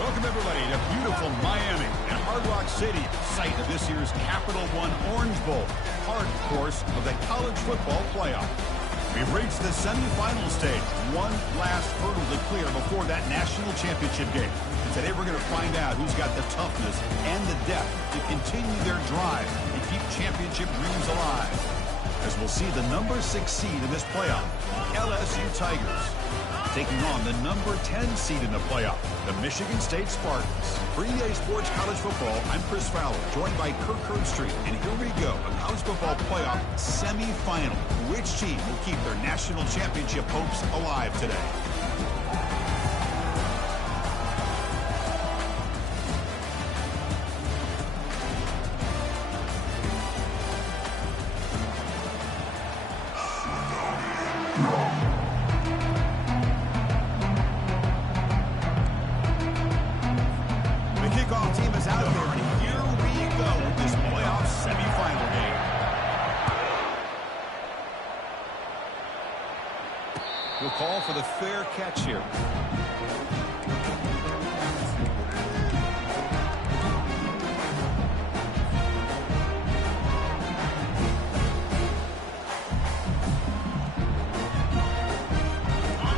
Welcome, everybody, to beautiful Miami and Hard Rock City, site of this year's Capital One Orange Bowl, part, of course, of the college football playoff. We've reached the semifinal stage, one last hurdle to clear before that national championship game. And today we're going to find out who's got the toughness and the depth to continue their drive and keep championship dreams alive. As we'll see the number 6 seed in this playoff, LSU Tigers, taking on the number 10 seed in the playoff, the Michigan State Spartans. For EA Sports College Football, I'm Chris Fowler, joined by Kirk Herbstreit. And here we go, a college football playoff semifinal. Which team will keep their national championship hopes alive today? We'll call for the fair catch here.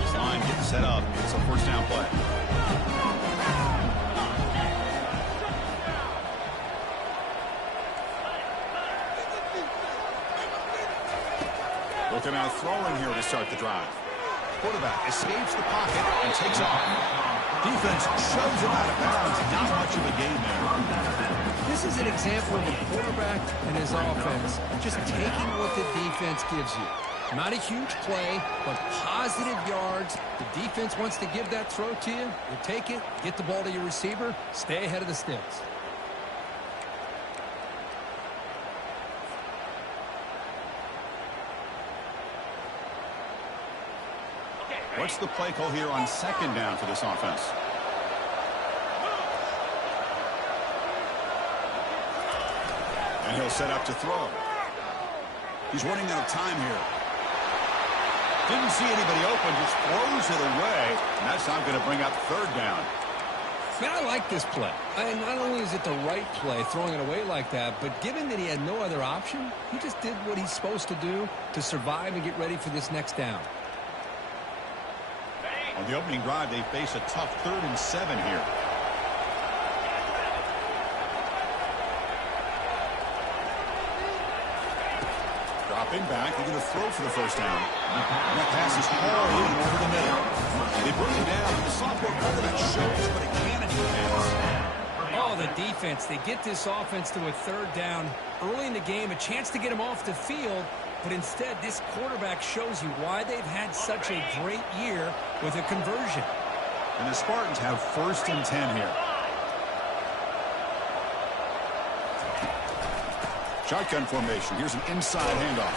This line getting set up. It's a first down play. Looking out throwing here to start the drive. Quarterback escapes the pocket and takes off. Defense shoves him out of bounds. Not much of a gain there. This is an example of a quarterback and his offense just taking what the defense gives you. Not a huge play, but positive yards. The defense wants to give that throw to you. You take it, get the ball to your receiver, stay ahead of the sticks. What's the play call here on second down for this offense? And he'll set up to throw. He's running out of time here. Didn't see anybody open, just throws it away. And that's not going to bring up third down. Man, I like this play. And not only is it the right play, throwing it away like that, but given that he had no other option, he just did what he's supposed to do to survive and get ready for this next down. On the opening drive, they face a tough 3rd and 7 here. Dropping back, they're going to throw for the first down. And that pass is hauled in over the middle. They bring him down. The sophomore quarterback shows what a cannon he has. Oh, the defense. They get this offense to a 3rd down early in the game, a chance to get him off the field. But instead, this quarterback shows you why they've had such a great year with a conversion. And the Spartans have 1st and 10 here. Shotgun formation. Here's an inside handoff.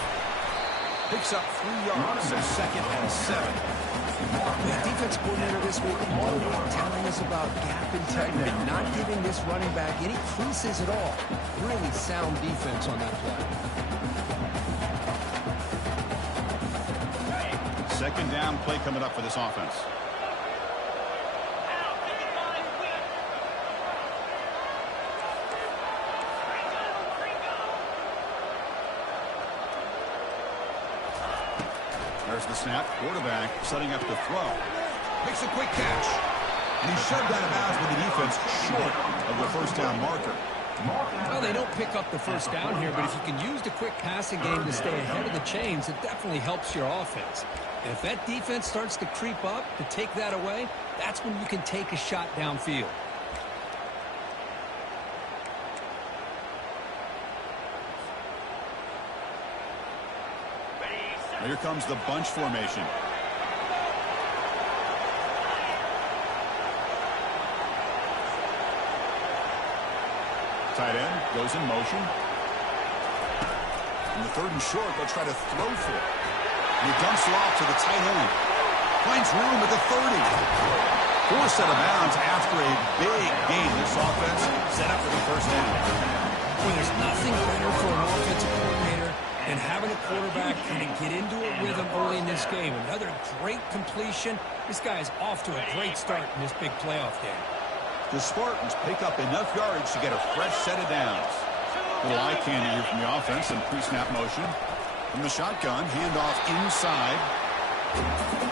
Picks up 3 yards, so 2nd and 7. The defense coordinator this week all telling us about gap integrity, not giving this running back any creases at all. Really sound defense on that play. 2nd down play coming up for this offense. There's the snap. Quarterback setting up to throw. Makes a quick catch. And he's shoved out of bounds with the defense short of the first down marker. Well, they don't pick up the first down here, but if you can use the quick passing game to stay ahead of the chains, it definitely helps your offense. And if that defense starts to creep up to take that away, that's when you can take a shot downfield. Now here comes the bunch formation. Tight end goes in motion. In the 3rd and short, they'll try to throw for it. And he dumps it off to the tight end. Finds room at the 30. Forced out of bounds after a big gain. This offense set up for the first down. Well, there's nothing better for an offensive coordinator than having a quarterback kind of get into a rhythm early in this game. Another great completion. This guy is off to a great start in this big playoff game. The Spartans pick up enough yards to get a fresh set of downs. A little eye candy here from the offense, some pre-snap motion. From the shotgun, handoff inside.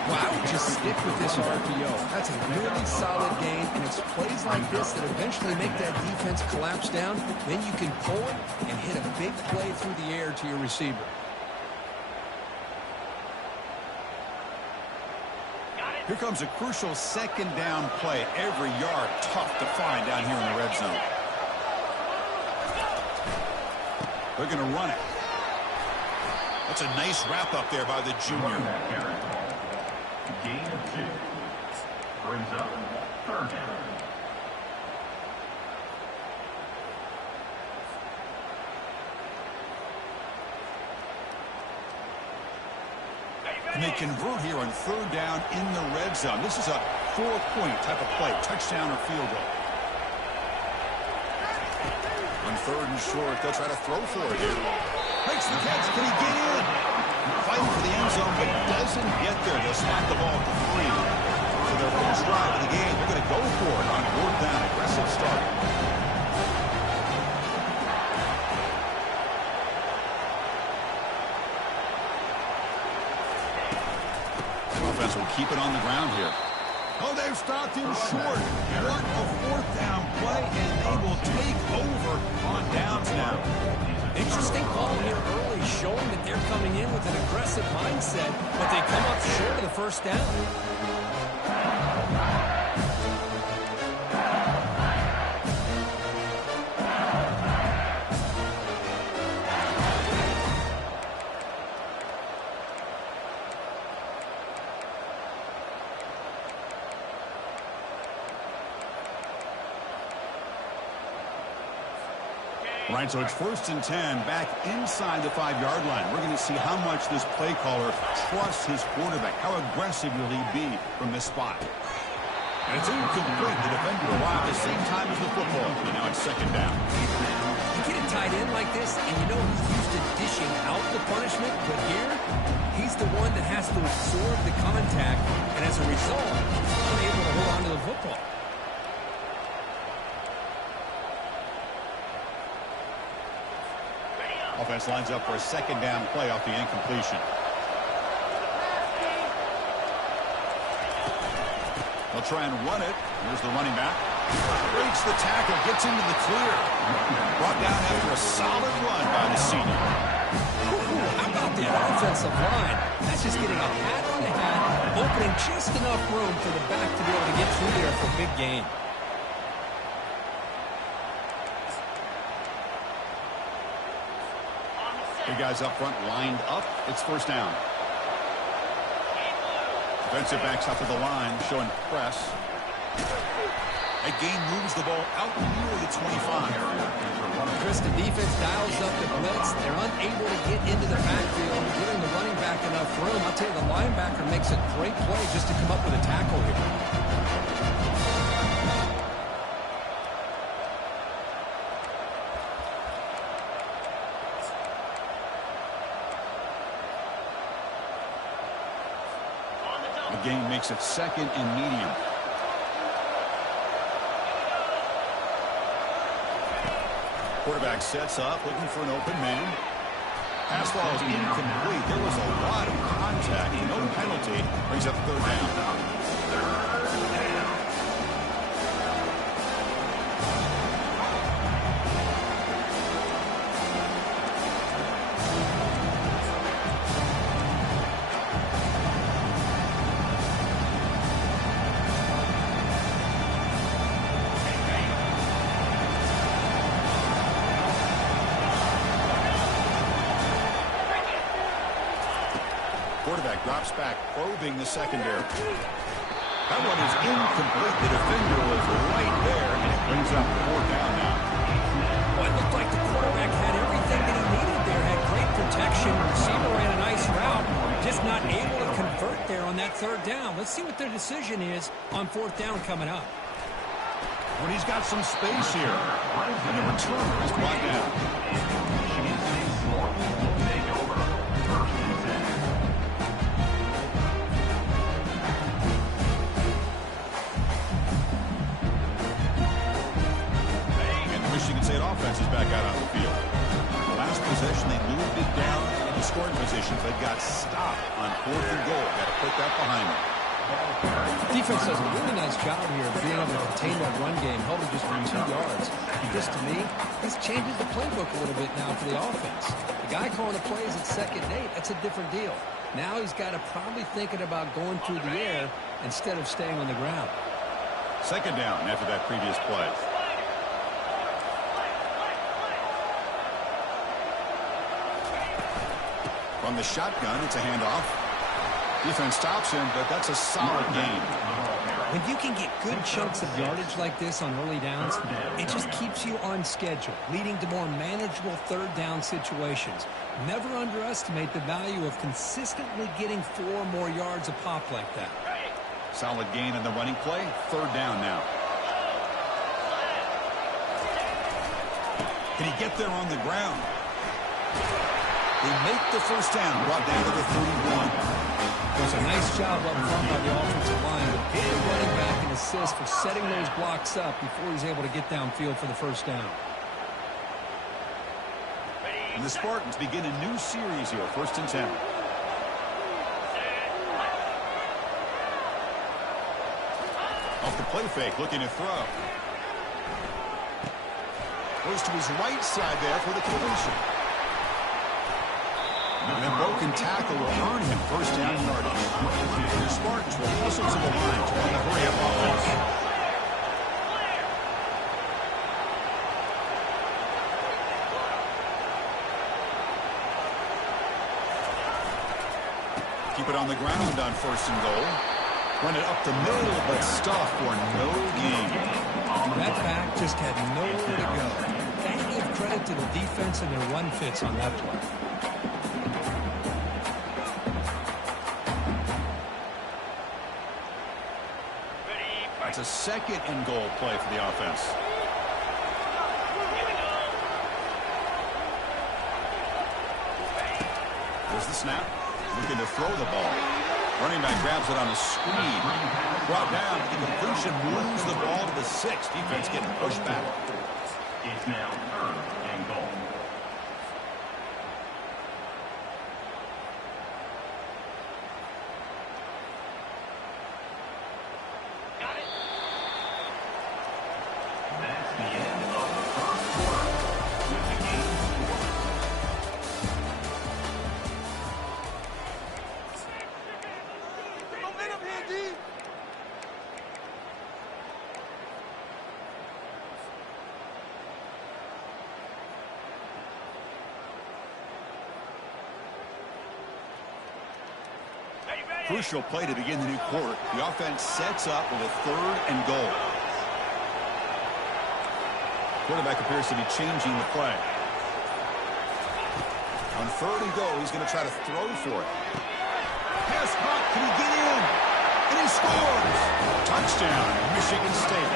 Well, I would just stick with this RPO. That's a really solid game, and it's plays like this that eventually make that defense collapse down. Then you can pull it and hit a big play through the air to your receiver. Here comes a crucial second down play. Every yard tough to find down here in the red zone. They're going to run it. That's a nice wrap up there by the junior. Gain of 2. Brings up 3rd down. And they convert here on 3rd down in the red zone. This is a 4-point type of play, touchdown or field goal. On 3rd and short, they'll try to throw for it here. Makes the catch. Can he get in? Fighting for the end zone, but doesn't get there. They'll snap the ball to 3. So their first drive of the game, they're going to go for it on 4th down. Aggressive start. Offense will keep it on the ground here. Oh, they've stopped him short. What a 4th down play, and they will take over on downs now. Interesting call here early, showing that they're coming in with an aggressive mindset, but they come up short of the first down. All right, so it's 1st and 10 back inside the 5-yard line. We're going to see how much this play caller trusts his quarterback. How aggressive will he be from this spot? And it's incomplete. The defender arrived at the same time as the football. And now it's 2nd down. You get a tight end like this, and you know he's used to dishing out the punishment, but here, he's the one that has to absorb the contact, and as a result, he's unable to hold on to the football. Offense lines up for a 2nd down play off the incompletion. They'll try and run it. Here's the running back. Breaks the tackle, gets into the clear. Brought down after a solid run by the senior. How about that offensive line? That's just getting a hat on the hat, opening just enough room for the back to be able to get through there for a big gain. The guys up front lined up. It's 1st down. Defensive backs out to the line, showing press. That gain moves the ball out near the 25. Chris, the defense dials up the blitz. They're unable to get into the backfield, giving the running back enough room. I'll tell you, the linebacker makes a great play just to come up with a tackle here. The game makes it 2nd and medium. Quarterback sets up, looking for an open man. Pass ball is incomplete. There was a lot of contact. No penalty. Brings up 3rd down. Quarterback drops back, probing the secondary. That one is incomplete. The defender was right there, and it brings up 4th down now. Well, it looked like the quarterback had everything that he needed there. Had great protection. Receiver ran a nice route. Just not able to convert there on that 3rd down. Let's see what their decision is on 4th down coming up. But he's got some space here. And the returner is brought down. State offense is back out on the field. The last possession, they moved it down into scoring position, but got stopped on 4th and goal. Got to put that behind them. Defense does a really nice job here of being able to contain that run game, held it just for 2 yards. This, to me, this changes the playbook a little bit now for the offense. The guy calling the plays at 2nd and 8, that's a different deal. Now he's got to probably thinking about going through the air instead of staying on the ground. 2nd down after that previous play. From the shotgun, it's a handoff. Defense stops him, but that's a solid gain. When you can get good chunks of yardage like this on early downs, it just keeps you on schedule, leading to more manageable 3rd down situations. Never underestimate the value of consistently getting 4 more yards a pop like that. Solid gain in the running play. 3rd down now. Can he get there on the ground? They make the 1st down, brought down to the 31. There's a nice job up front by the offensive line, but good running back and assist for setting those blocks up before he's able to get downfield for the 1st down. And the Spartans begin a new series here, 1st and 10. Off the play fake, looking to throw. Goes to his right side there for the completion. And a broken tackle will earn him 1st down yardage. The Spartans will hustle to the line to run the hurry-up offense. Keep it on the ground on 1st and goal. Run it up the middle, but stuff for no gain. That back just had nowhere to go. Gotta give credit to the defense and their run fits on that play. It's a 2nd and goal play for the offense. There's the snap. Looking to throw the ball. Running back grabs it on a screen. Brought down. The completion moves the ball to the 6. Defense getting pushed back. It's now 3rd and goal. Crucial play to begin the new quarter. The offense sets up with a 3rd and goal. Quarterback appears to be changing the play. On 3rd and goal, he's going to try to throw for it. Pass caught. Can he get in? And he scores! Touchdown, Michigan State.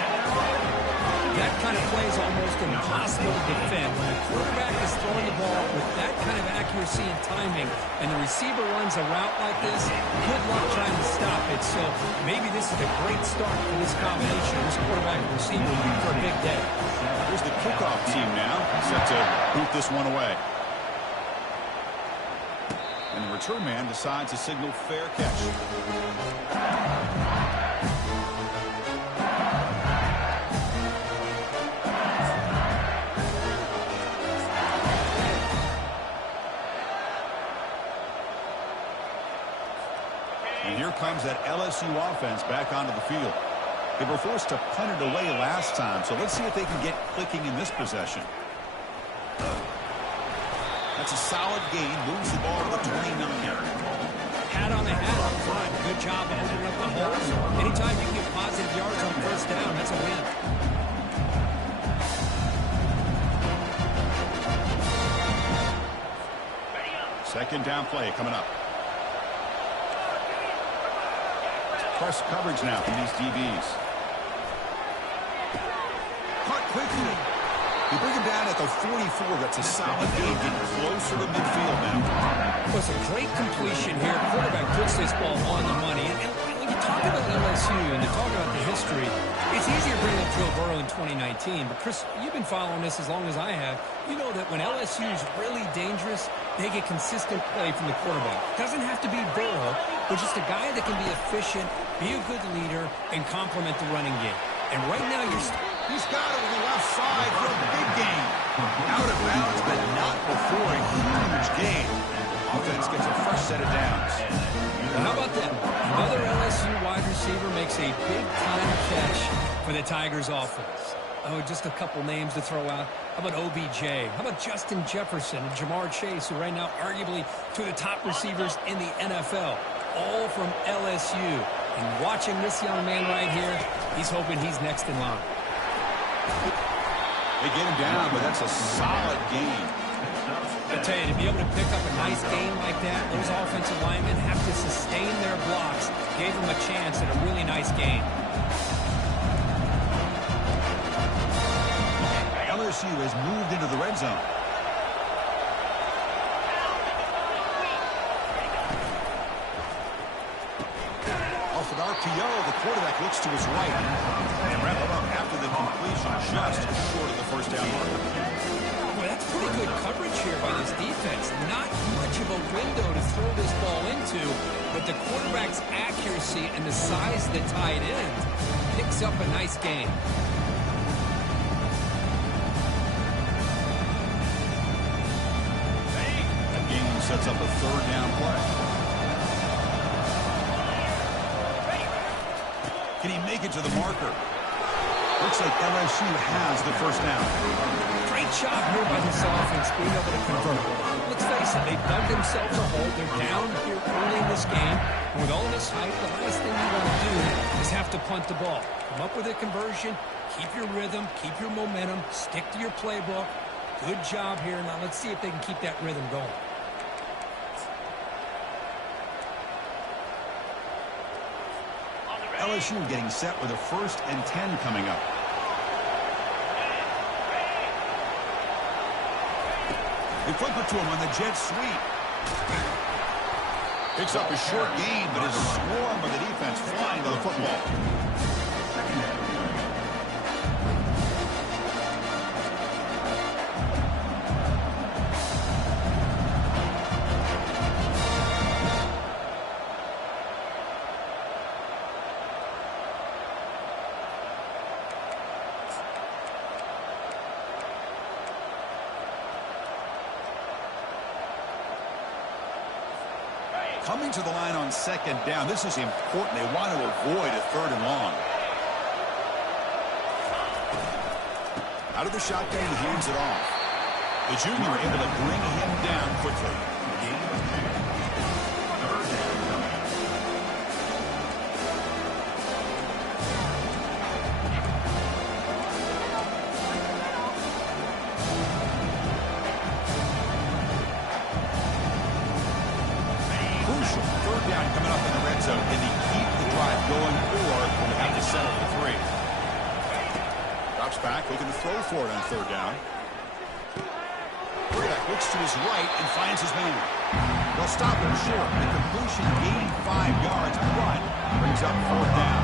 That kind of play is almost impossible to defend. When the quarterback is throwing the ball with that kind of accuracy and timing, and the receiver runs a route like this, good luck trying to stop it. So maybe this is a great start for this combination, this quarterback and receiver, for a big day. Here's the kickoff team now, set to boot this one away. And the return man decides to signal fair catch. And here comes that LSU offense back onto the field. They were forced to punt it away last time, so let's see if they can get clicking in this possession. That's a solid gain, moves the ball to the 29. Hat on the hat up front. Good job opening up the holes. Anytime you can get positive yards on 1st down, that's a win. Second down play coming up. Press coverage now from these DBs. Caught quickly. You bring him down at the 44. That's a solid gain, getting closer to midfield now. Well, it's a great completion here. Quarterback puts this ball on the money. And when you talk about LSU and you talk about the history, it's easier to bring up Joe Burrow in 2019. But, Chris, you've been following this as long as I have. You know that when LSU is really dangerous, they get consistent play from the quarterback. Doesn't have to be Burrow, but just a guy that can be efficient, be a good leader, and complement the running game. And right now, he's got it with the left side for a big gain. Out of bounds, but not before a huge gain. Offense gets a fresh set of downs. Well, how about that? Another LSU wide receiver makes a big-time catch for the Tigers offense. Oh, just a couple names to throw out. How about OBJ? How about Justin Jefferson and Jamar Chase, who right now arguably two of the top receivers in the NFL, all from LSU. And watching this young man right here, he's hoping he's next in line. They get him down, but that's a solid gain. I tell you, to be able to pick up a nice game like that, those offensive linemen have to sustain their blocks. Gave them a chance at a really nice game. LSU has moved into the red zone. Off an RPO, the quarterback looks to his right. And wrap it up after the completion, just short of the first down marker. Well, that's pretty good coverage here by this defense. Not much of a window to throw this ball into, but the quarterback's accuracy and the size of the tight end picks up a nice game. That game sets up a third down play. Can he make it to the marker? Looks like LSU has the first down. Great job here by this offense being able to convert. Let's face it, they've dug themselves a hole. They're down here early in this game. And with all this hype, the last thing you want to do is have to punt the ball. Come up with a conversion, keep your rhythm, keep your momentum, stick to your playbook. Good job here. Now let's see if they can keep that rhythm going. LSU getting set with a 1st and 10 coming up. They flip it to him on the jet sweep. Picks up a short gain, but is swarmed by the defense flying to the football. Coming to the line on 2nd down. This is important. They want to avoid a 3rd and long. Out of the shotgun, he hands it off. The junior able to bring him down quickly. Looking to throw for it on 3rd down. Quarterback looks to his right and finds his man. They'll stop him short. The completion gained 5 yards, but brings up 4th down.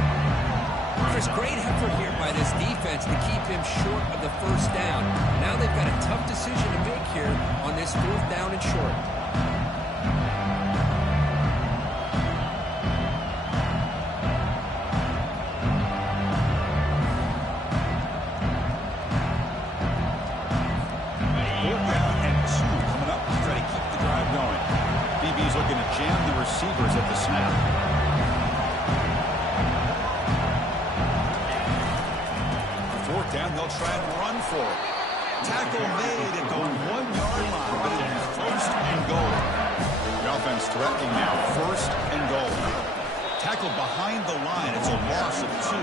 Chris, great effort here by this defense to keep him short of the 1st down. Now they've got a tough decision to make here on this 4th down and short. Looking to jam the receivers at the snap. Fourth down, they'll try and run for it. Tackle made at the 1-yard line, but it is 1st and goal. The offense threatening now, 1st and goal. Tackled behind the line, it's a loss of 2.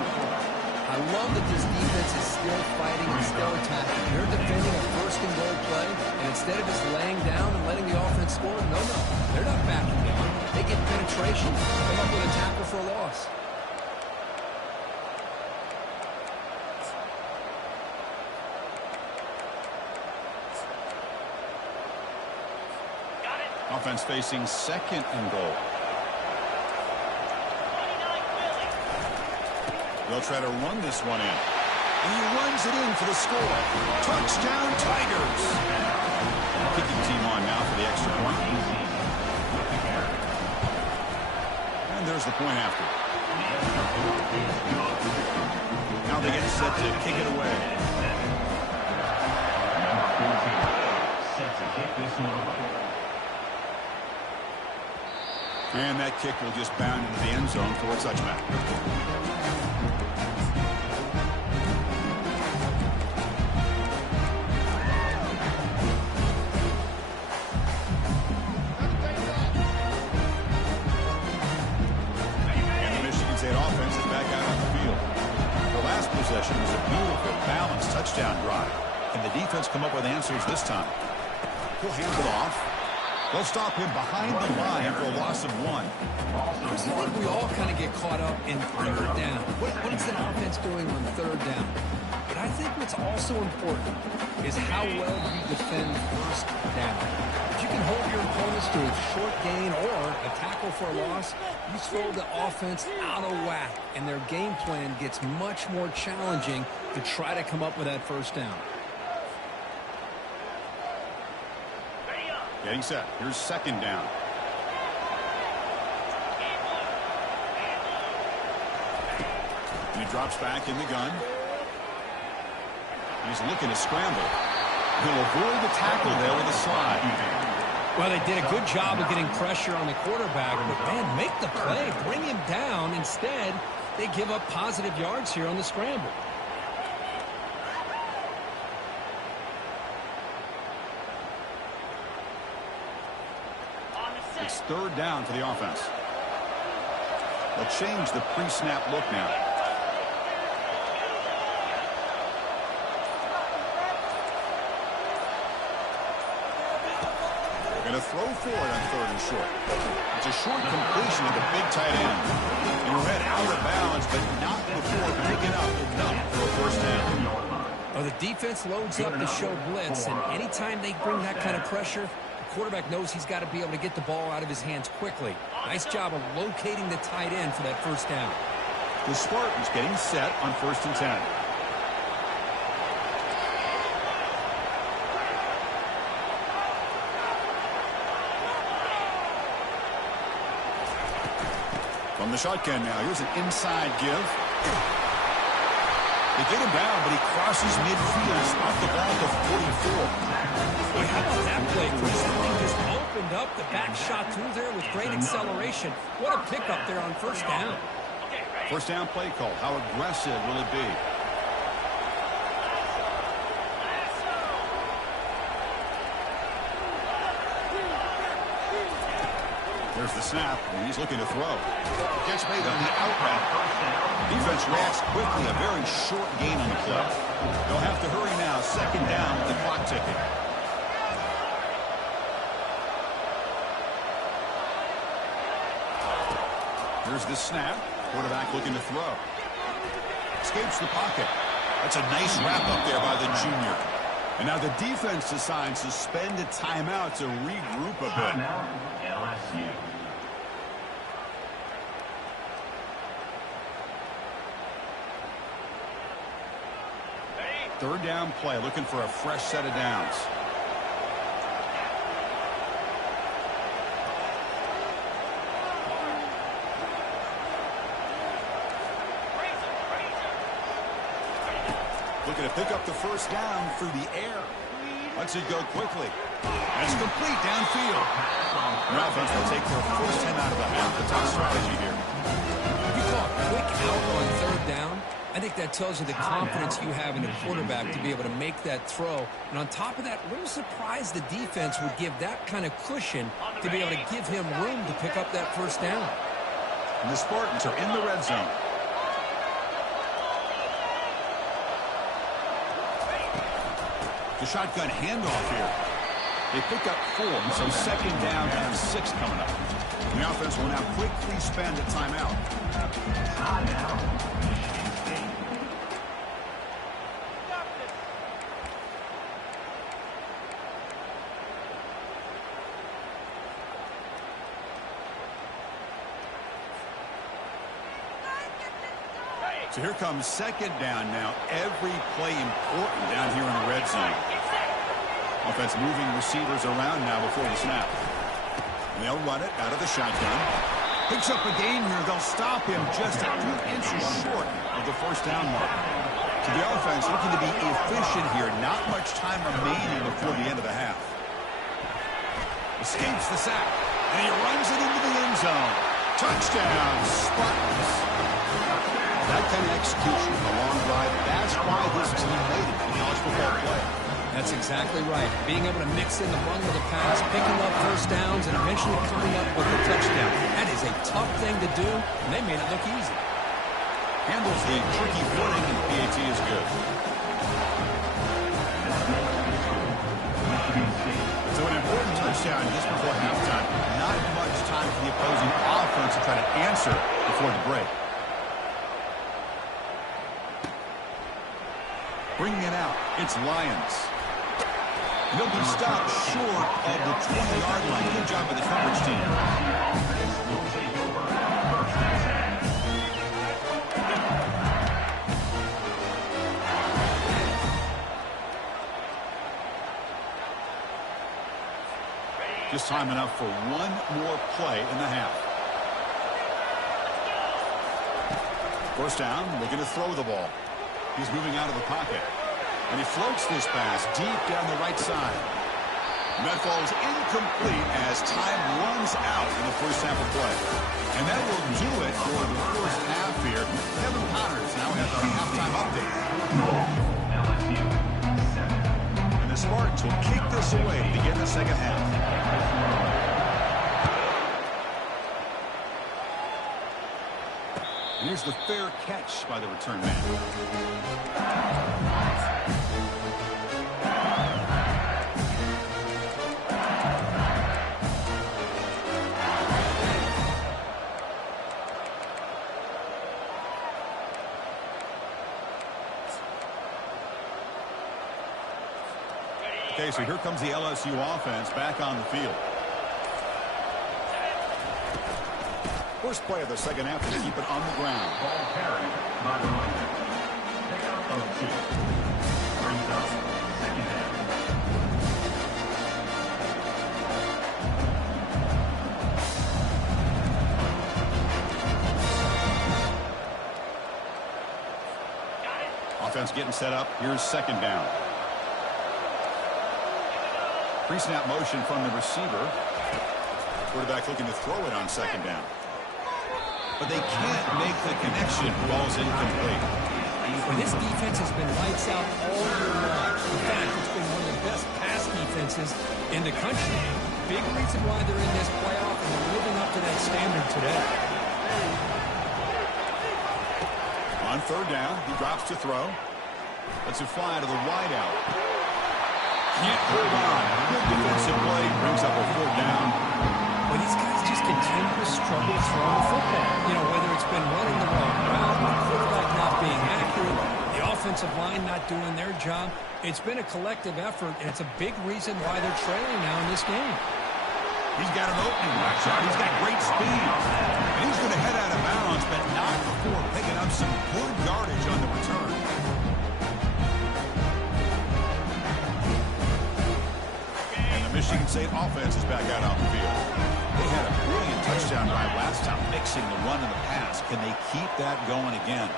I love that this defense is still fighting and still attacking. They're defending a 1st and goal play, and instead of just laying down and letting the offense score, no, they're not backing down. They get penetration, come up with a tackle for a loss. Offense facing 2nd and goal. They'll try to run this one in. And he runs it in for the score. Touchdown, Tigers. Kicking team on now for the extra point. And there's the point after. Now they get set to kick it away. Set to kick this one away. And that kick will just bound into the end zone for a touchback. And the Michigan State offense is back out on the field. The last possession was a beautiful, balanced touchdown drive. Can the defense come up with answers this time? He'll hand it off. They'll stop him behind the line for a loss of 1. I think we all kind of get caught up in third down. What is the offense doing on third down? But I think what's also important is how well you defend first down. If you can hold your opponents to a short gain or a tackle for a loss, you throw the offense out of whack, and their game plan gets much more challenging to try to come up with that first down. Getting set. Here's second down. And he drops back in the gun. He's looking to scramble. He'll avoid the tackle there with a slide. Well, they did a good job of getting pressure on the quarterback, but, man, make the play. Bring him down. Instead, they give up positive yards here on the scramble. It's third down for the offense. They'll change the pre-snap look now. They're going to throw for it on third and short. It's a short completion of the big tight end. And we're head out of bounds, but not before picking up enough for a first down. Well, the defense loads up to show blitz, and anytime they bring that kind of pressure, quarterback knows he's got to be able to get the ball out of his hands quickly. Nice job of locating the tight end for that first down. The Spartans getting set on 1st and 10. From the shotgun now, here's an inside give. They get him down, but he crosses midfield, off the ball to 44. Boy, how about that play, Chris? The thing just opened up, the back shot through there with great acceleration. What a pickup there on first down. First down play call. How aggressive will it be? There's the snap, and he's looking to throw. Gets made on the out route. Defense reacts quickly. A very short gain on the play. They'll have to hurry now. Second down with the clock ticking. Here's the snap. Quarterback looking to throw. Escapes the pocket. That's a nice wrap up there by the junior. And now the defense decides to spend a timeout to regroup a bit. Timeout, LSU. Third down play, looking for a fresh set of downs. Looking to pick up the first down through the air. Lets it go quickly. And it's complete downfield. The offense will take their first 10 out of the half. The top strategy here. You call it quick out on third down. I think that tells you the confidence you have in the quarterback to be able to make that throw. And on top of that, a little surprised the defense would give that kind of cushion to be able to give him room to pick up that first down. And the Spartans are in the red zone. The shotgun handoff here. They pick up 4, so second down and 6 coming up. The offense will now quickly spend a timeout. So here comes second down now. Every play important down here in the red zone. Offense moving receivers around now before the snap. And they'll run it out of the shotgun. Picks up a gain here. They'll stop him just a few inches short of the first down mark. So the offense looking to be efficient here. Not much time remaining before the end of the half. Escapes the sack. And he runs it into the end zone. Touchdown, Spartans. That kind of execution, a long drive, that's why this team made it in college football play. That's exactly right. Being able to mix in the run with the pass, picking up first downs, and eventually coming up with a touchdown. That is a tough thing to do, and they made it look easy. Handles the tricky footing, and the PAT is good. So an important touchdown just before halftime. Not much time for the opposing offense to try to answer before the break. Bringing it out, it's Lions. He'll be stopped short of the 20-yard line. Good job by the coverage team. Just time enough for one more play in the half. First down, looking to throw the ball. He's moving out of the pocket. And he floats this pass deep down the right side. And that falls incomplete as time runs out in the first half of play. And that will do it for the first half here. Kevin Connors now has our halftime update. And the Spartans will kick this away to begin the second half. Here's the fair catch by the return man. Okay, so here comes the LSU offense back on the field. First play of the second half to keep it on the ground. Ball carried by the runner. Pickup of 2. Brings up second down. Offense getting set up. Here's second down. Pre-snap motion from the receiver. Quarterback looking to throw it on second down. But they can't make the connection. Ball's incomplete. Well, this defense has been lights out all year long. In fact, it's been one of the best pass defenses in the country. Big reason why they're in this playoff, and they're living up to that standard today. On third down, he drops to throw. Lets it fly to the wideout. Can't hold on. Good defensive play. Brings up a fourth down. But these guys just continue to struggle throwing the football. You know, whether it's been running the wrong route, the quarterback not being accurate, the offensive line not doing their job. It's been a collective effort, and it's a big reason why they're trailing now in this game. He's got an opening. Watch out. He's got great speed. And he's going to head out of bounds, but not before picking up some good yardage on the return. And the Michigan State offense is back out on the field. They had a brilliant touchdown drive last time, mixing the run and the pass. Can they keep that going again?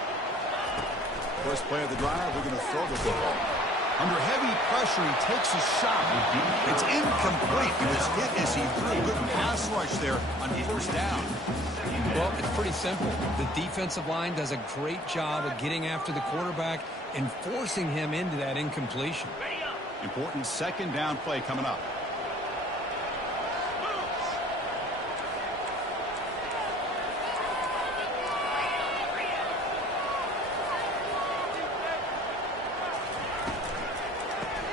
First play of the drive, we're going to throw the football. Under heavy pressure, he takes a shot. It's incomplete. He was hit as he threw a good pass rush there on first down. Well, it's pretty simple. The defensive line does a great job of getting after the quarterback and forcing him into that incompletion. Important second down play coming up.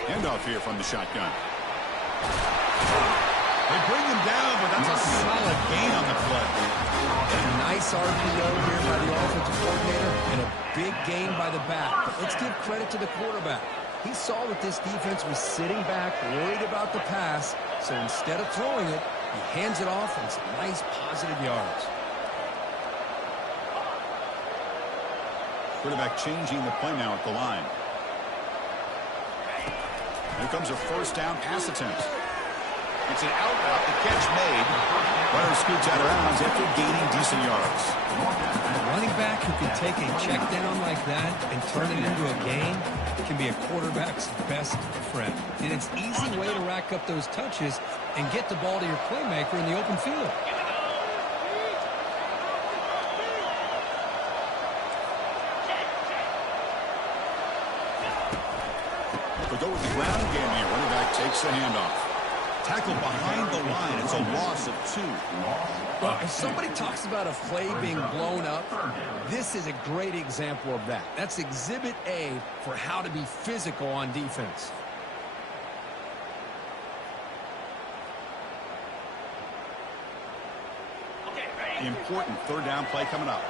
Handoff here from the shotgun. They bring him down, but that's a solid gain on the play. A nice RPO here by the offensive coordinator and a big gain by the back. But let's give credit to the quarterback. He saw that this defense was sitting back, worried about the pass, so instead of throwing it, he hands it off and some nice positive yards. Quarterback changing the play now at the line. Here comes a first down pass attempt. It's an out route. The catch made. Runner scoots out of bounds after gaining decent yards. A running back who can take a check down like that and turn it into a gain can be a quarterback's best friend. And it's an easy way to rack up those touches and get the ball to your playmaker in the open field. They'll go with the ground game here. Running back takes the handoff. Tackled behind the line. It's a loss of 2. Well, if somebody talks about a play being blown up, this is a great example of that. That's Exhibit A for how to be physical on defense. The important third down play coming up.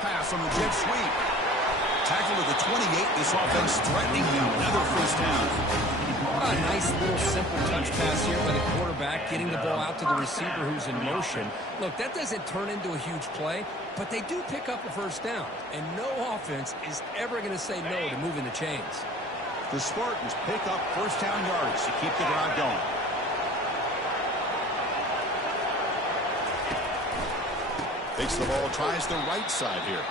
Pass on the jet sweep. Tackle to the 28. This offense threatening him. Another first down. A nice little simple touch pass here by the quarterback, getting the ball out to the receiver who's in motion. Look, that doesn't turn into a huge play, but they do pick up a first down. And no offense is ever going to say no to moving the chains. The Spartans pick up first down yards to keep the drive going. Takes the ball, tries the right side here.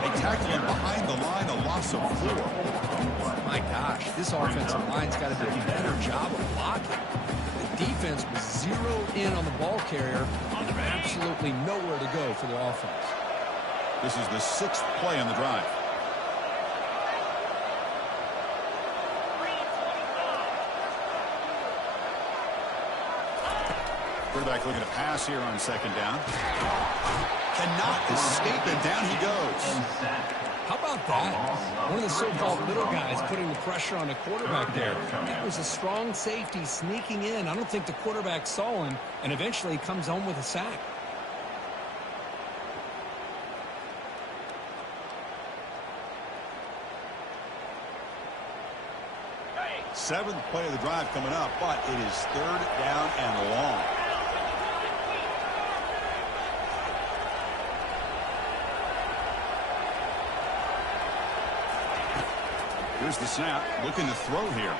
They tackle him behind the line, a loss of 4. My gosh, this offensive line's got to do a better job of blocking. The defense was zeroed in on the ball carrier, and there are absolutely nowhere to go for the offense. This is the 6th play on the drive. Quarterback looking to pass here on second down. Cannot escape it. Down he goes. How about that? One of the so-called little guys putting the pressure on the quarterback there. That was a strong safety sneaking in. I don't think the quarterback saw him, and eventually he comes home with a sack. Seventh play of the drive coming up, but it is third down and long. Here's the snap, looking to throw here.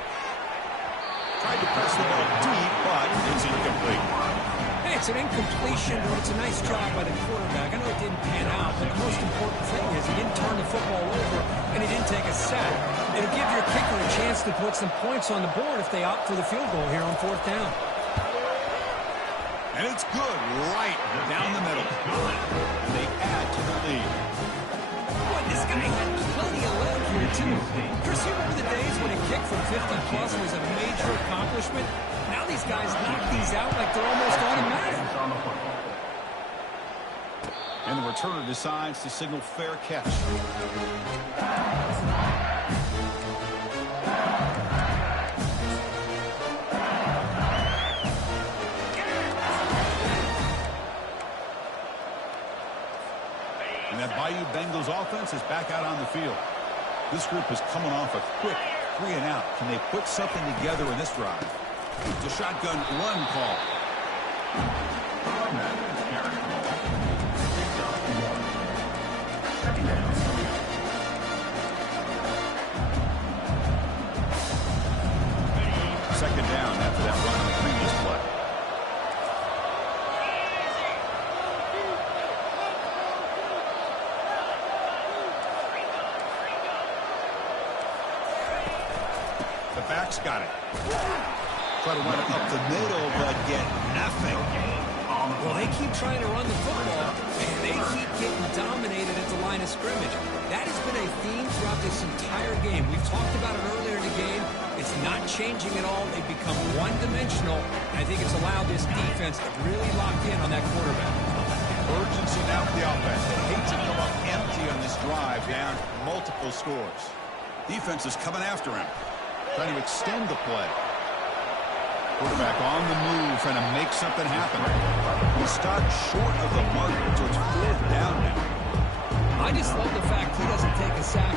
Tried to press the ball deep, but it's incomplete. Hey, it's an incompletion, but it's a nice job by the quarterback. I know it didn't pan out, but the most important thing is he didn't turn the football over, and he didn't take a sack. It'll give your kicker a chance to put some points on the board if they opt for the field goal here on fourth down. And it's good, right down the middle. They add to the lead. Boy, this guy had plenty of leg here, too. Chris, you remember the days when a kick from 50-plus was a major accomplishment? Now these guys knock these out like they're almost automatic. And the returner decides to signal fair catch. And that Bayou Bengals offense is back out on the field. This group is coming off a quick 3 and out. Can they put something together in this drive? It's a shotgun run call. Second down after that run on the previous play. The back's got it. Try to run it up the middle, but get nothing. Well, they keep trying to run the football, and they keep getting dominated at the line of scrimmage. That has been a theme throughout this entire game. We've talked about it earlier in the game. It's not changing at all. They've become one-dimensional, and I think it's allowed this defense to really lock in on that quarterback. Urgency now for the offense. They hate to come up empty on this drive, down multiple scores. Defense is coming after him, trying to extend the play. Quarterback on the move, trying to make something happen. He stopped short of the mark, so it's fourth down now. I just love the fact he doesn't take a sack.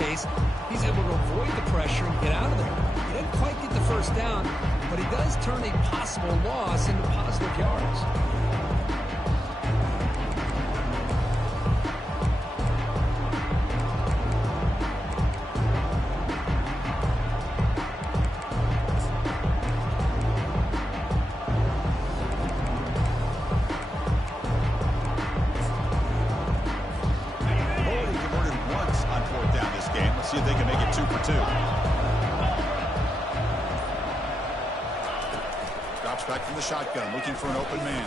case, he's able to avoid the pressure and get out of there. He doesn't quite get the first down, but he does turn a possible loss into positive yards. See if they can make it 2 for 2. Drops back from the shotgun, looking for an open man.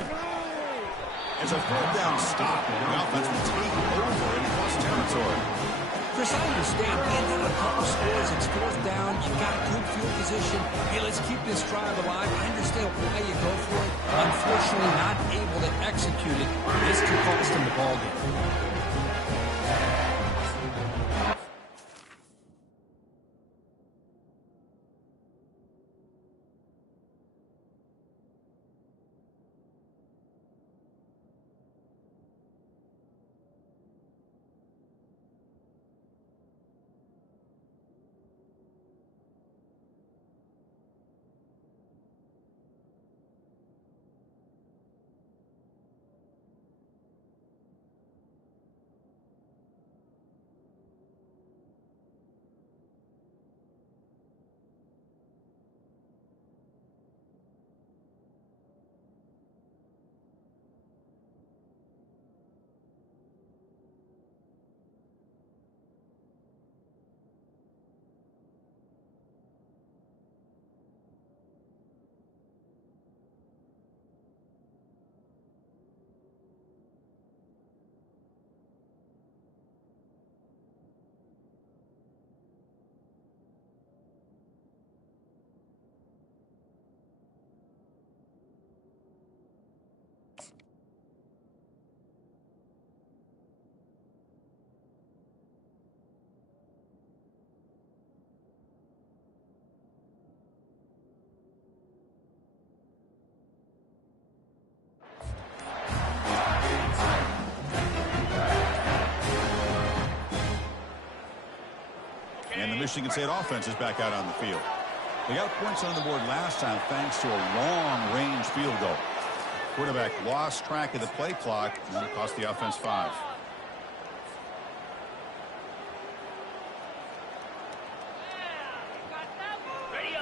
It's a third down stop. The offense will take over in cross territory. Chris, I understand being down a couple scores, it's fourth down, you've got good field position. Hey, let's keep this drive alive. I understand why you go for it. Unfortunately, not able to execute it. This could cost him the ball game. And the Michigan State offense is back out on the field. They got points on the board last time thanks to a long-range field goal. Quarterback lost track of the play clock, and it cost the offense 5.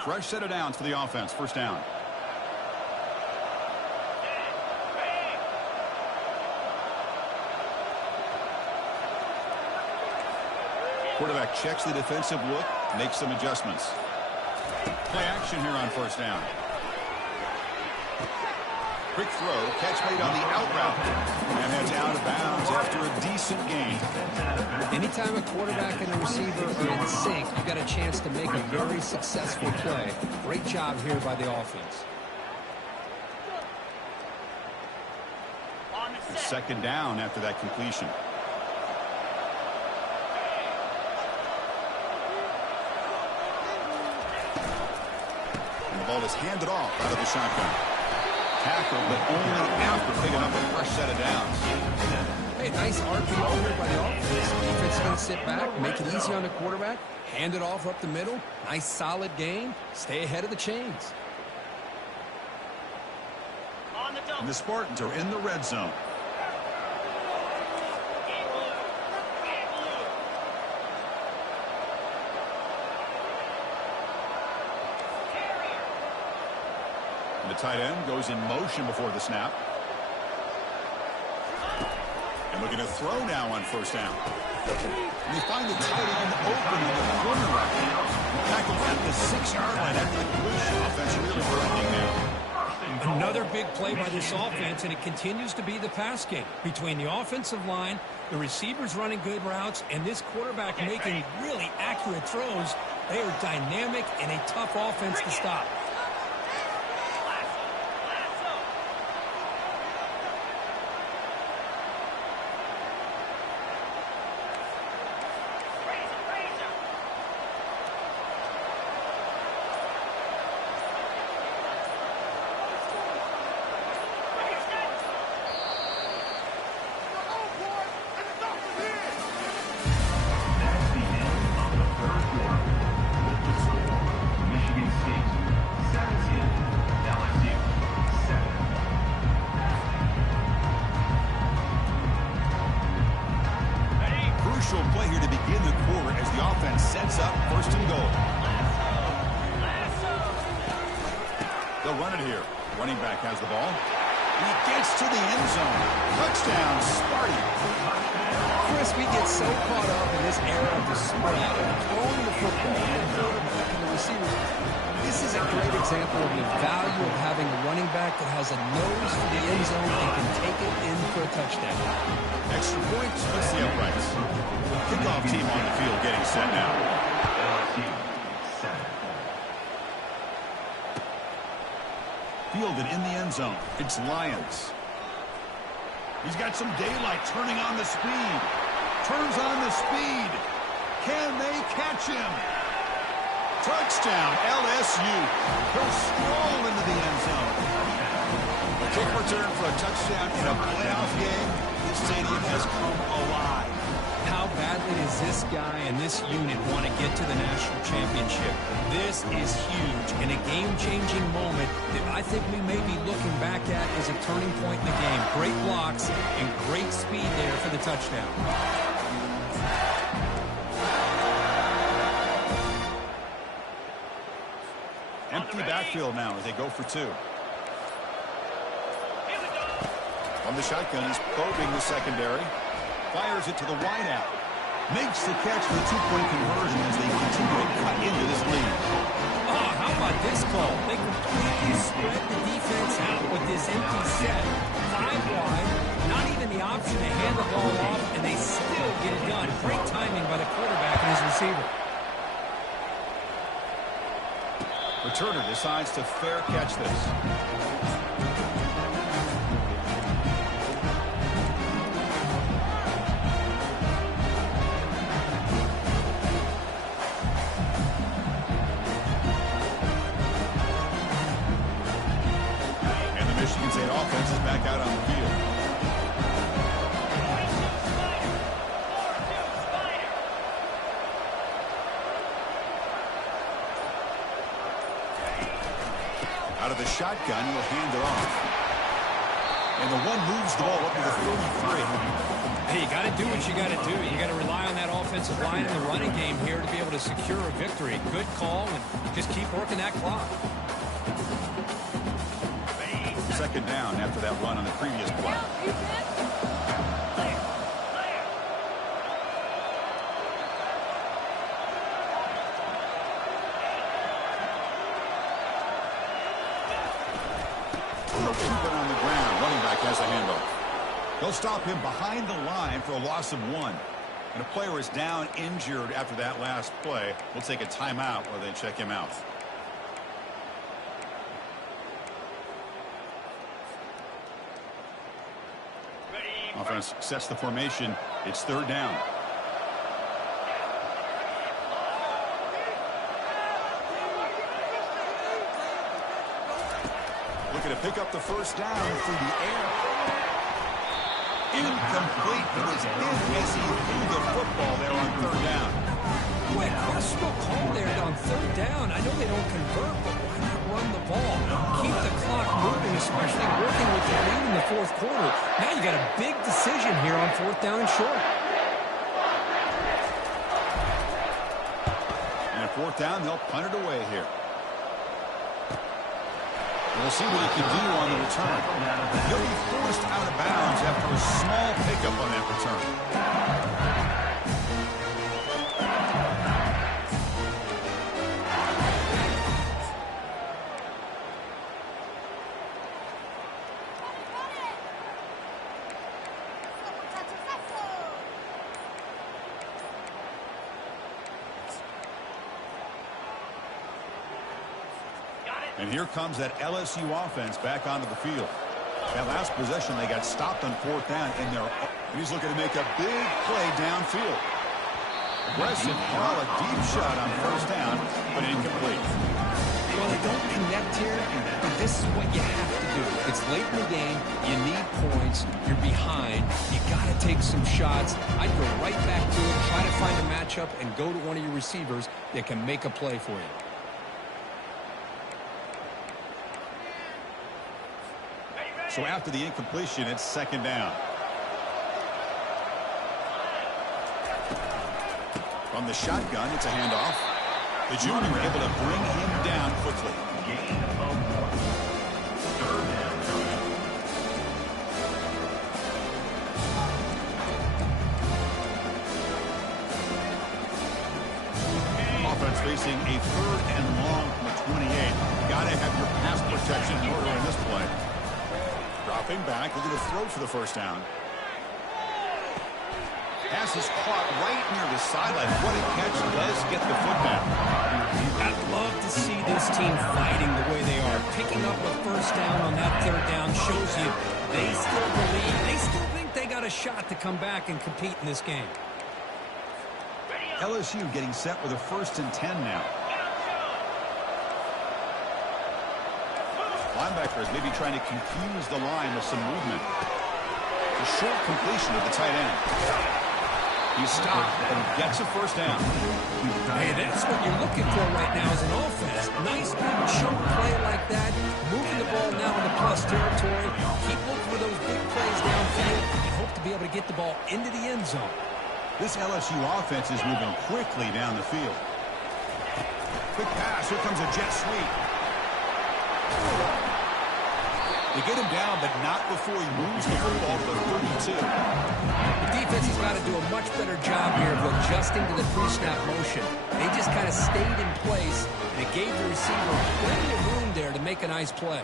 Fresh set of downs for the offense. First down. Quarterback checks the defensive look, makes some adjustments. Play action here on first down. Quick throw, catch made on the out route. And heads out of bounds after a decent gain. Anytime a quarterback and a receiver are in sync, you got a chance to make a very successful play. Great job here by the offense. Second down after that completion. And the ball is handed off out of the shotgun. Tackled, but only after picking up a fresh set of downs. Hey, nice RPO here by the offense. Defense is going to sit back, make it easy on the quarterback, hand it off up the middle. Nice solid game. Stay ahead of the chains. And the Spartans are in the red zone. The tight end goes in motion before the snap. And looking to throw now on first down. And they find the tight end open in the corner route. Tackled at the 6-yard line after the collision. Offense really working now. Another big play by this offense, and it continues to be the pass game. Between the offensive line, the receivers running good routes, and this quarterback making really accurate throws, they are dynamic and a tough offense to stop. sets up 1st and goal. They'll run it here. Running back has the ball. He gets to the end zone. Touchdown, Sparty. Chris, we get so caught up in this era of the spread, throwing the football, and the quarterback and the receiver. This is a great example of the value of having a running back that has a nose for the end zone and can take it in for a touchdown. Extra point splits the uprights. Kickoff team on the field getting set now. LSU, center. Fielded in the end zone. It's Lions. He's got some daylight turning on the speed. Turns on the speed. Can they catch him? Touchdown, LSU. He'll stroll into the end zone. A kick return for a touchdown in a playoff game. This stadium has come alive. How badly does this guy and this unit want to get to the national championship? This is huge and a game-changing moment that I think we may be looking back at as a turning point in the game. Great blocks and great speed there for the touchdown. Empty backfield now as they go for 2. From the shotgun, he's probing the secondary. Fires it to the wideout. Makes the catch for the 2-point conversion as they continue to cut into this lead. Oh, how about this call? They completely spread the defense out with this empty set. 5 wide, not even the option to hand the ball off, and they still get it done. Great timing by the quarterback and his receiver. Returner decides to fair catch this. And the Michigan State offense is back out on the field. Out of the shotgun, he'll hand it off. And the one moves the ball up to the 33. Hey, you got to do what you got to do. You got to rely on that offensive line in the running game here to be able to secure a victory. Good call, and just keep working that clock. 2nd down after that run on the previous play. Keep it on the ground. Running back has a handoff. They'll stop him behind the line for a loss of 1. And a player is down injured after that last play. We'll take a timeout while they check him out. Offense sets the formation. It's 3rd down. Looking to pick up the 1st down through the air. Incomplete. He was in as he threw the football there on 3rd down. Quick, questionable call there on 3rd down. I know they don't convert, but why not run the ball? Keep the clock moving, especially working with the lead in the 4th quarter. Now you got a big decision here on 4th down and short. And at 4th down, they'll punt it away here. We'll see what he can do on the return. He'll be forced out of bounds after a small pickup on that return. And here comes that LSU offense back onto the field. That last possession, they got stopped on 4th down, and he's looking to make a big play downfield. Aggressive ball, a deep shot on 1st down, but incomplete. Well, they don't connect here, but this is what you have to do. It's late in the game. You need points. You're behind. You got to take some shots. I'd go right back to it, try to find a matchup, and go to one of your receivers that can make a play for you. So after the incompletion, it's 2nd down. From the shotgun, it's a handoff. The junior able to bring him down quickly. Gain of 1. Third down. Offense facing a 3rd and long from the 28. Got to have your pass protection in order in this play. Dropping back, looking to throw for the first down. Pass is caught right near the sideline. What a catch. Does get the football. I'd love to see this team fighting the way they are. Picking up a first down on that 3rd down shows you they still believe, they still think they got a shot to come back and compete in this game. LSU getting set with a 1st and 10 now. Linebackers maybe trying to confuse the line with some movement. A short completion to the tight end. He stopped and gets a first down. Hey, that's what you're looking for right now as an offense. Nice big chunk play like that. Moving the ball now into plus territory. Keep looking for those big plays downfield and hope to be able to get the ball into the end zone. This LSU offense is moving quickly down the field. Quick pass. Here comes a jet sweep. They get him down, but not before he moves the football to the 32. The defense has got to do a much better job here of adjusting to the pre-snap motion. They just kind of stayed in place, and it gave the receiver plenty of room there to make a nice play.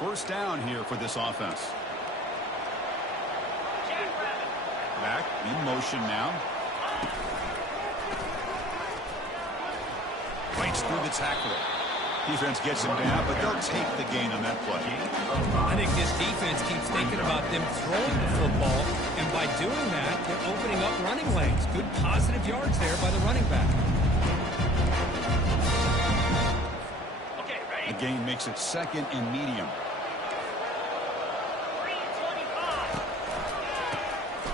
First down here for this offense. Back in motion now. Fights through the tackler. Defense gets him down, but they'll take the gain on that play. I think this defense keeps thinking about them throwing the football, and by doing that, they're opening up running lanes. Good positive yards there by the running back. The gain makes it 2nd and medium.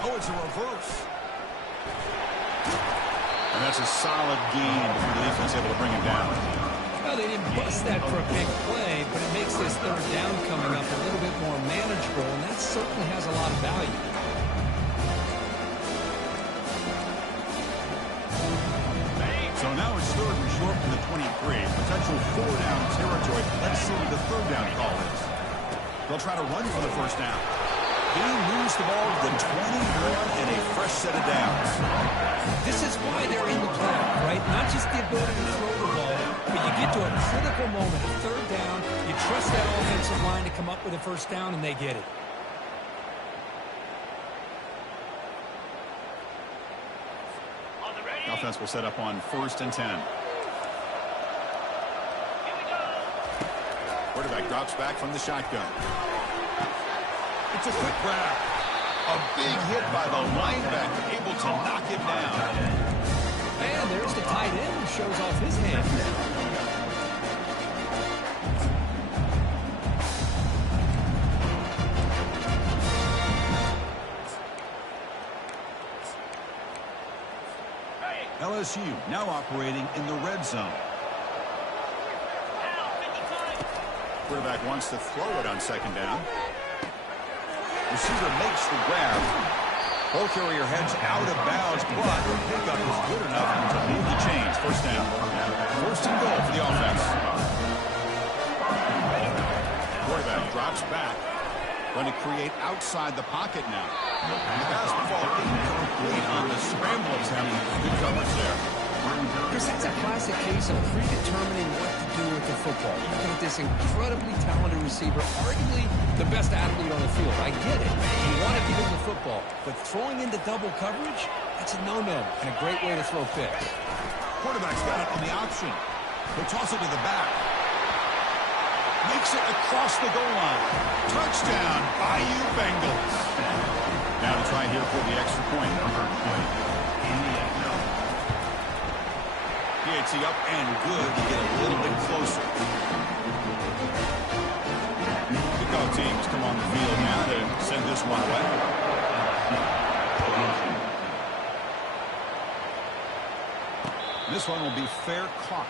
Oh, it's a reverse. And that's a solid gain before the defense able to bring him down. Well, they didn't bust that for a big play, but it makes this 3rd down coming up a little bit more manageable, and that certainly has a lot of value. So now it's 3rd and short from the 23. Potential 4-down territory. Let's see what the 3rd down call is. They'll try to run for the first down. He moves the ball to the 21 and a fresh set of downs. This is why they're in the playoff, right? Not just the ability to throw the ball, but you get to a critical moment, a 3rd down, you trust that offensive line to come up with a first down, and they get it. The offense will set up on 1st and 10. Quarterback drops back from the shotgun. It's a quick grab. A big hit by the linebacker, able to knock him down. And there's the tight end who shows off his hand. LSU now operating in the red zone. Quarterback wants to throw it on 2nd down. Receiver makes the grab. Ball carrier heads out of bounds, but the pickup is good enough to move the chains. First down. 1st and goal for the offense. Quarterback drops back. Going to create outside the pocket now. And the pass will fall incomplete on the scramble attempt. Good coverage there. Chris, that's a classic case of predetermining what to do with the football. You've got this incredibly talented receiver, arguably the best athlete on the field. I get it. You want to give him the football. But throwing into double coverage, that's a no-no and a great way to throw picks. Quarterback's got it on the option. He'll toss it to the back. Makes it across the goal line. Touchdown, Bayou Bengals. Now to try here for the extra point. PAT up and good to get a little bit closer. Kickoff teams come on the field now to send this one away. This one will be fair caught.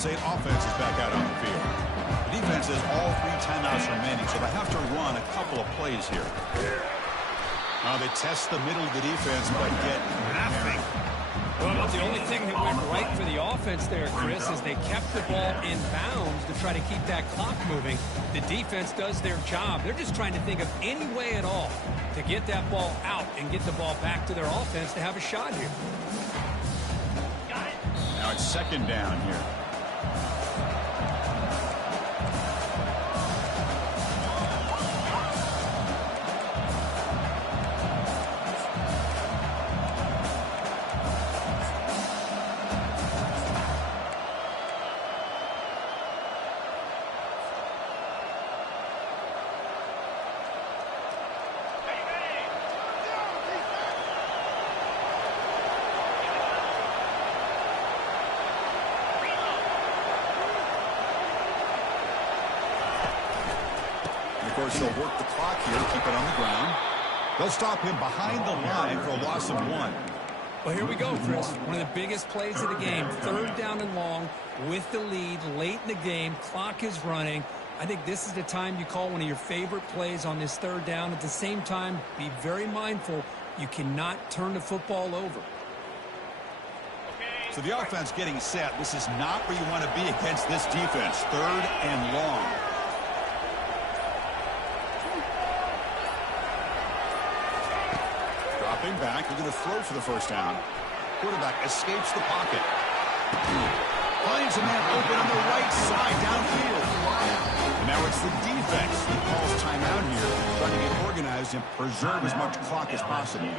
State offense is back out on the field. The defense has all 3 timeouts remaining, so they have to run a couple of plays here. Now they test the middle of the defense, but get nothing. Well, the only thing that went right for the offense there, Chris, is they kept the ball in bounds to try to keep that clock moving. The defense does their job. They're just trying to think of any way at all to get that ball out and get the ball back to their offense to have a shot here. Now it's 2nd down here. Of course, they'll work the clock here, keep it on the ground. They'll stop him behind the line for a loss of 1. Well, here we go, Chris. One of the biggest plays of the game. 3rd down and long with the lead late in the game. Clock is running. I think this is the time you call one of your favorite plays on this 3rd down. At the same time, be very mindful. You cannot turn the football over. So the offense getting set. This is not where you want to be against this defense. 3rd and long. Dropping back, looking to throw for the 1st down. Quarterback escapes the pocket. Finds a man open on the right side downfield. And now it's the defense that calls timeout here, trying to get organized and preserve as much clock as possible.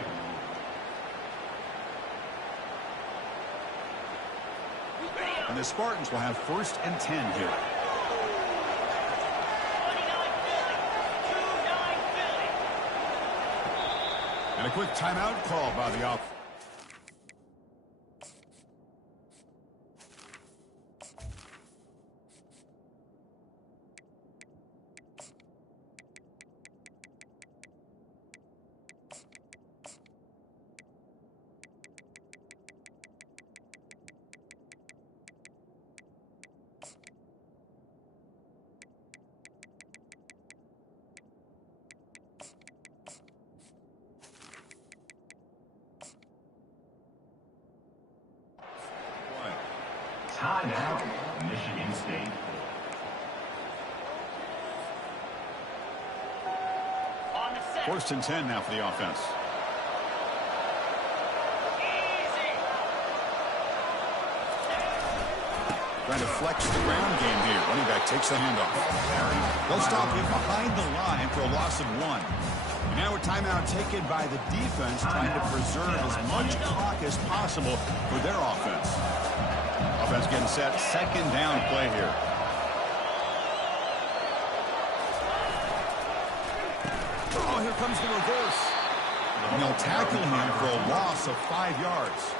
And the Spartans will have 1st and 10 here. And a quick timeout call by the offense. Timeout, Michigan State. On the set. 1st and 10 now for the offense. Trying to flex the ground game here. Running back takes the handoff. They'll stop him behind the line for a loss of 1. And now a timeout taken by the defense, trying to preserve as much clock as possible for their offense. Offense getting set. 2nd down play here. Oh, here comes the reverse. And they'll tackle him for a loss of 5 yards.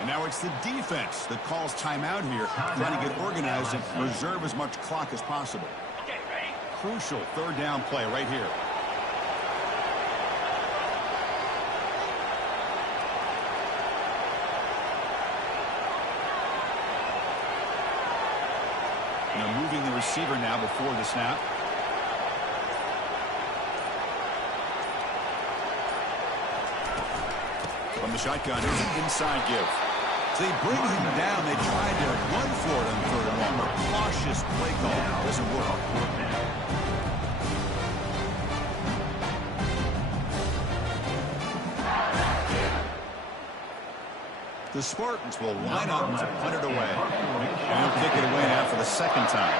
And now it's the defense that calls timeout here, trying to get organized and preserve as much clock as possible. Okay, ready? Crucial 3rd down play right here. Moving the receiver now before the snap. From the shotgun, here's an inside give. So they bring him down. They tried to run for it on 3rd and 1, but cautious play call doesn't work. The Spartans will line up to punt it away. And he'll kick it away now for the 2nd time.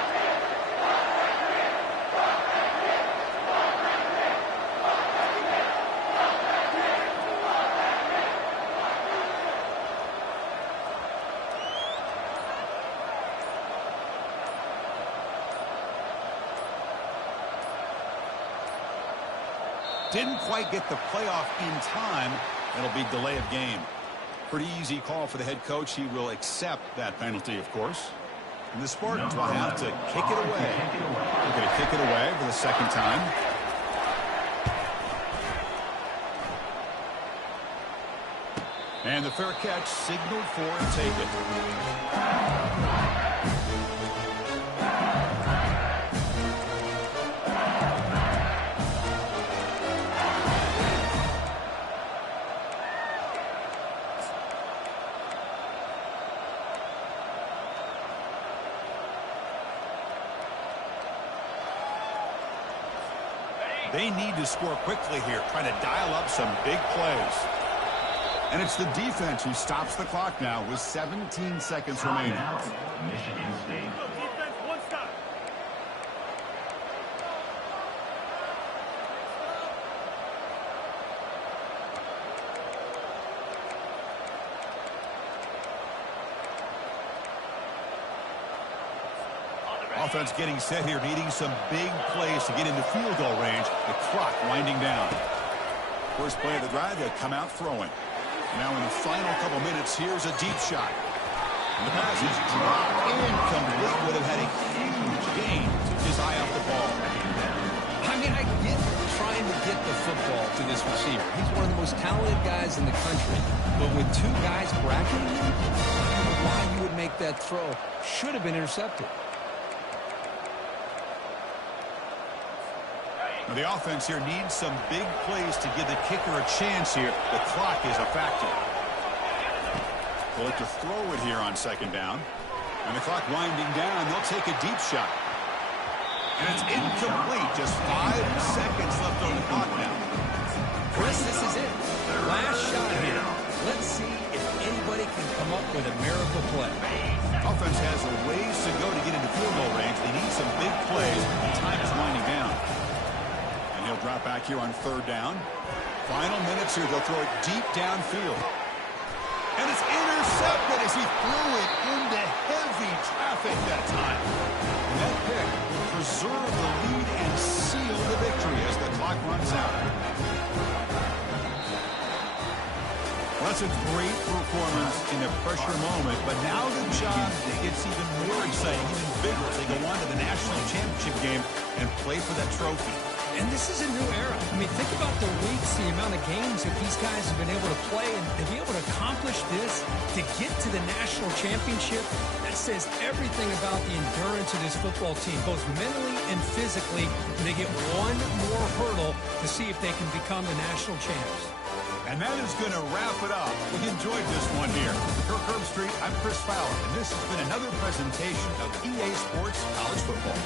Didn't quite get the playoff in time. It'll be delay of game. Pretty easy call for the head coach. He will accept that penalty, of course. And the Spartans will have to kick it away. They're going to kick it away for the 2nd time. And the fair catch signaled for and take it. They need to score quickly here, trying to dial up some big plays. And it's the defense who stops the clock now with 17 seconds remaining. Michigan State. Defense, one stop. Offense getting set here, needing some big plays to get into field goal range. The clock winding down. First play of the drive, they'll come out throwing. Now in the final couple minutes, here's a deep shot. And the pass is dropped incomplete. Would have had a huge gain. Took his eye off the ball. I mean, I get trying to get the football to this receiver. He's one of the most talented guys in the country. But with two guys bracketing him, I don't know why you would make that throw. Should have been intercepted. Now the offense here needs some big plays to give the kicker a chance here. The clock is a factor. They'll look to throw it here on second down. And the clock winding down. They'll take a deep shot. And it's incomplete. Just 5 seconds left on the clock now. Chris, this is it. Last shot here. Let's see if anybody can come up with a miracle play. Offense has a ways to go to get into field goal range. They need some big plays. Time is winding down. And he'll drop back here on third down. Final minutes here. They'll throw it deep downfield. And it's intercepted as he threw it into heavy traffic that time. And that pick will preserve the lead and seal the victory as the clock runs out. Well, that's a great performance in a pressure moment, but now the job gets even more exciting, even bigger as they go on to the national championship game and play for that trophy. And this is a new era. I mean, think about the weeks, the amount of games that these guys have been able to play, and to be able to accomplish this, to get to the national championship, that says everything about the endurance of this football team, both mentally and physically. They get one more hurdle to see if they can become the national champs. And that is going to wrap it up. We enjoyed this one here. Kirk Herbstreit, I'm Chris Fowler, and this has been another presentation of EA Sports College Football.